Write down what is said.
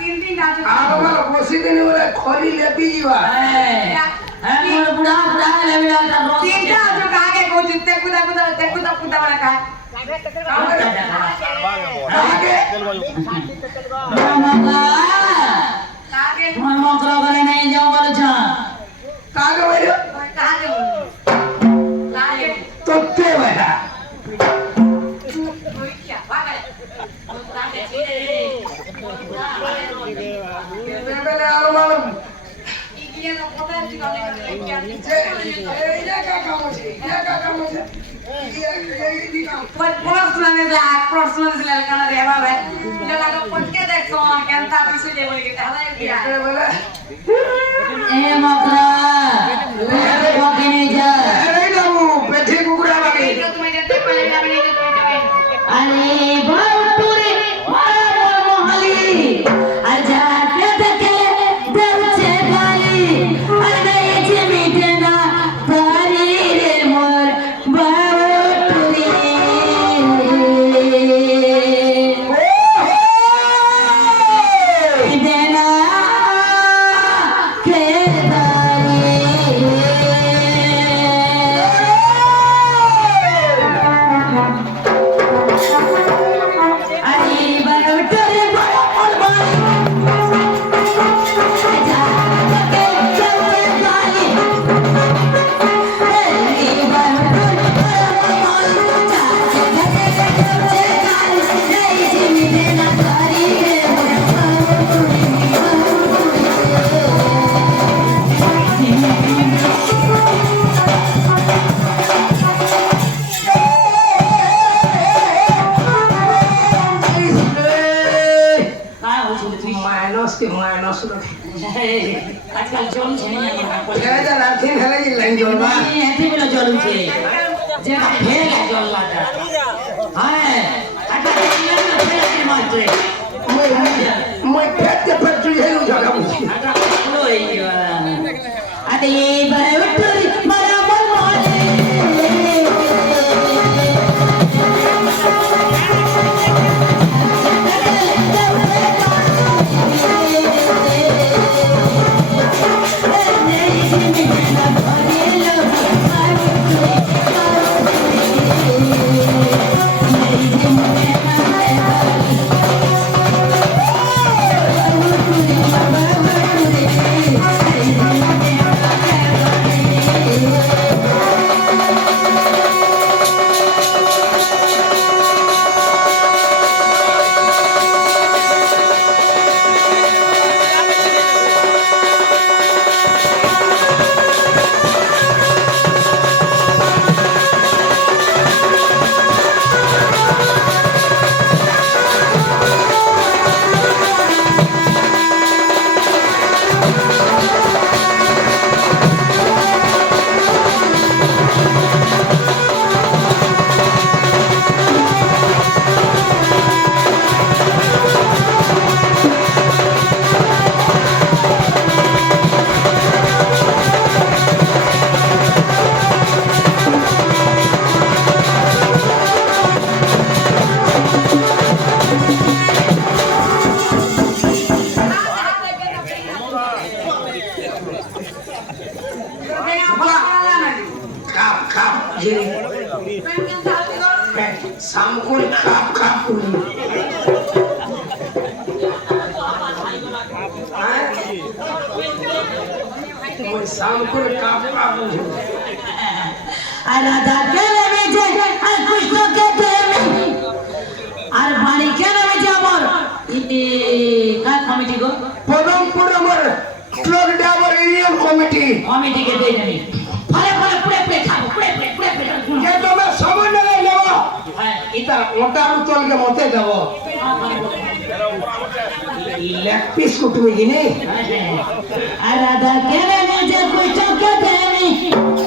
तीन नाच आगमन बसी दिन बोले खोली लेपी जीवा मोर बुढ़ा बुढ़ा लेवे तीन नाच कागे को जुत्ते कुदा वाला का आगे कागे मन मकरो करे नहीं जाओ बोले छ कागे बोलो कागे तोते बेटा बेबेले आगमन ये का काम है ये काम personal kana re babe jala ko potke dekho kenta pisu je bol ke hala dia बोले ए मकरा ले बकने जा अरे बाबू पेठी कुकुरा बाकी तुम्हें जते पहले ना बने जो तुम्हें अरे बाउटुरे मारा मोर मोहली आजा के देखे दिल से गाली अरे ये मिटना तारी रे मोर बाउटुरे देना के अरे बाउटुरे बड़ा मोर आजा के दिल से गाली माइनस आजकल जोन छे ये जा राखिन हले की लाइन जोड़बा एथि बोला जोन छे जे फेल जोन लागा हां आटा फेल मारते मैं पेट के पेट चुई है जगह मुझे आटा लो ये वाला अरे ये बाउटुरे मारा मोर मोहली खाप ये सामकुल खाप मैं सामकुल खाप राधा के में जे कृष्ण के प्रेम और भाणी के में जे अमर ई का कमिटी को पदमपुर अमर क्लब डाबर यूनियन कमिटी के दे देनी फले पुड़े खाओ पुड़े ये तो मैं समझ नहीं लेवा इता ओटारू तोल के मते देबो लेग पीस कुटुमी गिनी राधा के में जे कृष्ण के प्रेम